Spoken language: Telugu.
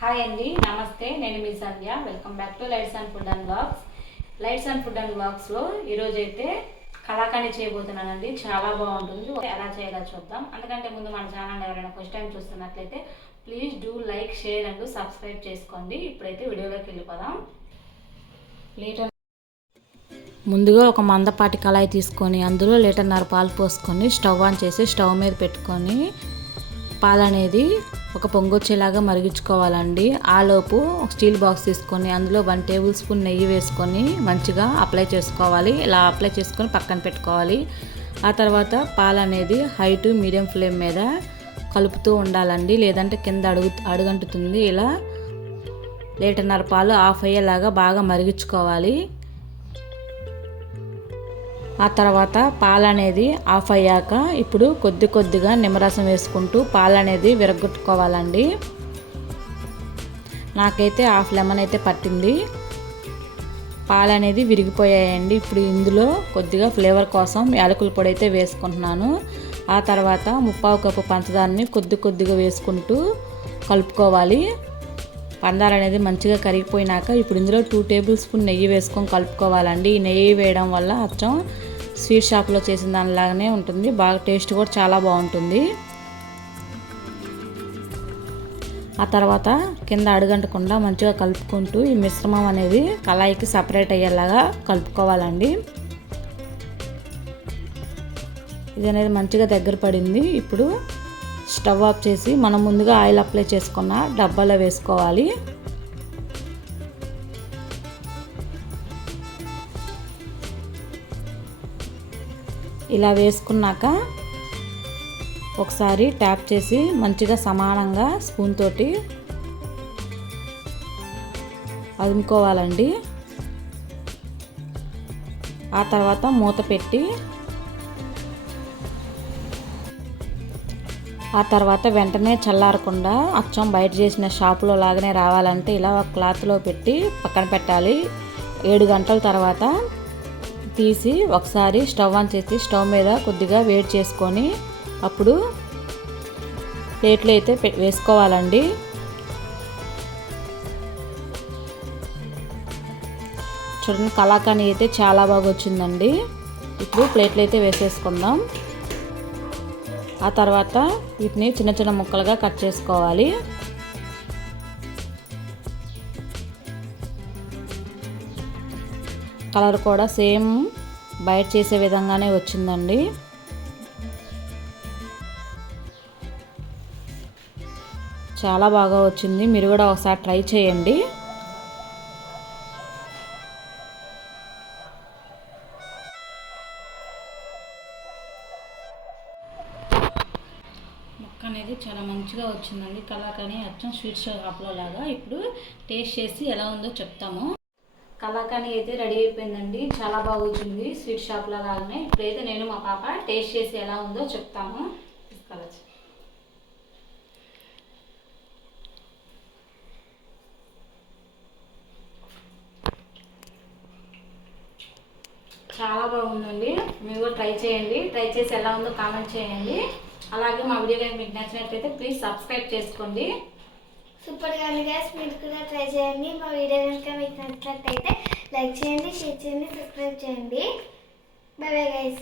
హాయ్ అండి నమస్తే నేను మీ Sandhya welcome back to lights and food and blogs lights and food and బ్లాగ్స్లో ఈరోజు అయితే చేయబోతున్నానండి. చాలా బాగుంటుంది. ఎలా చేయాలో చూద్దాం. అందుకంటే ముందు మన ఛానల్ ఎవరైనా ఫస్ట్ టైం చూస్తున్నట్లయితే please do like share and subscribe చేసుకోండి. ఇప్పుడైతే వీడియోలోకి వెళ్ళిపోదాం. లీటర్ ముందుగా ఒక మందపాటి కళాయి తీసుకొని అందులో లీటర్న్నర పాలు పోసుకొని స్టవ్ ఆన్ చేసి స్టవ్ మీద పెట్టుకొని పాలనేది ఒక పొంగొచ్చేలాగా మరిగించుకోవాలండి. ఆలోపు ఒక స్టీల్ బాక్స్ తీసుకొని అందులో వన్ టేబుల్ స్పూన్ నెయ్యి వేసుకొని మంచిగా అప్లై చేసుకోవాలి. ఇలా అప్లై చేసుకొని పక్కన పెట్టుకోవాలి. ఆ తర్వాత పాలు అనేది హై టు మీడియం ఫ్లేమ్ మీద కలుపుతూ ఉండాలండి. లేదంటే కింద అడుగు అడుగంటుతుంది. ఇలా లీటర్న్నర పాలు ఆఫ్ అయ్యేలాగా బాగా మరిగించుకోవాలి. ఆ తర్వాత పాలు అనేది ఆఫ్ అయ్యాక ఇప్పుడు కొద్ది కొద్దిగా నిమ్మరసం వేసుకుంటూ పాలు అనేది విరగొట్టుకోవాలండి. నాకైతే హాఫ్ లెమన్ అయితే పట్టింది. పాలు అనేది విరిగిపోయాయండి. ఇప్పుడు ఇందులో కొద్దిగా ఫ్లేవర్ కోసం యాలకుల పొడి అయితే వేసుకుంటున్నాను. ఆ తర్వాత ముప్పావు కప్పు పంచదారని కొద్ది కొద్దిగా వేసుకుంటూ కలుపుకోవాలి. పందాలు అనేది మంచిగా కరిగిపోయినాక ఇప్పుడు ఇందులో టూ టేబుల్ స్పూన్ నెయ్యి వేసుకొని కలుపుకోవాలండి. ఈ నెయ్యి వేయడం వల్ల అచ్చం స్వీట్ షాప్లో చేసిన దానిలాగానే ఉంటుంది. బాగా టేస్ట్ కూడా చాలా బాగుంటుంది. ఆ తర్వాత కింద అడుగంటకుండా మంచిగా కలుపుకుంటూ ఈ మిశ్రమం అనేది కళాయికి సపరేట్ అయ్యేలాగా కలుపుకోవాలండి. ఇది అనేది మంచిగా దగ్గర పడింది. ఇప్పుడు స్టవ్ ఆఫ్ చేసి మనం ముందుగా ఆయిల్ అప్లై చేసుకున్న డబ్బాలో వేసుకోవాలి. ఇలా వేసుకున్నాక ఒకసారి ట్యాప్ చేసి మంచిగా సమానంగా స్పూన్ తోటి అదుముకోవాలండి. ఆ తర్వాత మూత పెట్టి ఆ తర్వాత వెంటనే చల్లారకుండా అచ్చం బయట చేసిన షాపులో లాగానే రావాలంటే ఇలా ఒక క్లాత్లో పెట్టి పక్కన పెట్టాలి. ఏడు గంటల తర్వాత తీసి ఒకసారి స్టవ్ ఆన్ చేసి స్టవ్ మీద కొద్దిగా వేడి చేసుకొని అప్పుడు ప్లేట్లు అయితే వేసుకోవాలండి. చూడండి కళాకాని అయితే చాలా బాగా వచ్చిందండి. ఇప్పుడు ప్లేట్లు అయితే వేసేసుకుందాం. ఆ తర్వాత వీటిని చిన్న చిన్న ముక్కలుగా కట్ చేసుకోవాలి. కలర్ కూడా సేమ్ బయట చేసే విధంగానే వచ్చిందండి. చాలా బాగా వచ్చింది. మీరు కూడా ఒకసారి ట్రై చేయండి. అనేది చాలా మంచిగా వచ్చిందండి. కలాకని అచ్చం స్వీట్ షాప్లో లాగా ఇప్పుడు టేస్ట్ చేసి ఎలా ఉందో చెప్తాము. కలాకని అయితే రెడీ అయిపోయిందండి. చాలా బాగా వచ్చింది స్వీట్ షాప్లో లాగానే. ఇప్పుడైతే నేను మా పాప టేస్ట్ చేసి ఎలా ఉందో చెప్తాము. తీసుకెళ్ళచ్చు చాలా బాగుందండి. మీరు కూడా ట్రై చేయండి. ట్రై చేసి ఎలా ఉందో కామెంట్ చేయండి. అలాగే మా వీడియో కానీ మీకు నచ్చినట్లయితే ప్లీజ్ సబ్స్క్రైబ్ చేసుకోండి. సూపర్గా కానీ గైస్ మీరు కూడా ట్రై చేయండి. మా వీడియో కనుక మీకు నచ్చినట్లయితే లైక్ చేయండి షేర్ చేయండి సబ్స్క్రైబ్ చేయండి. Bye bye guys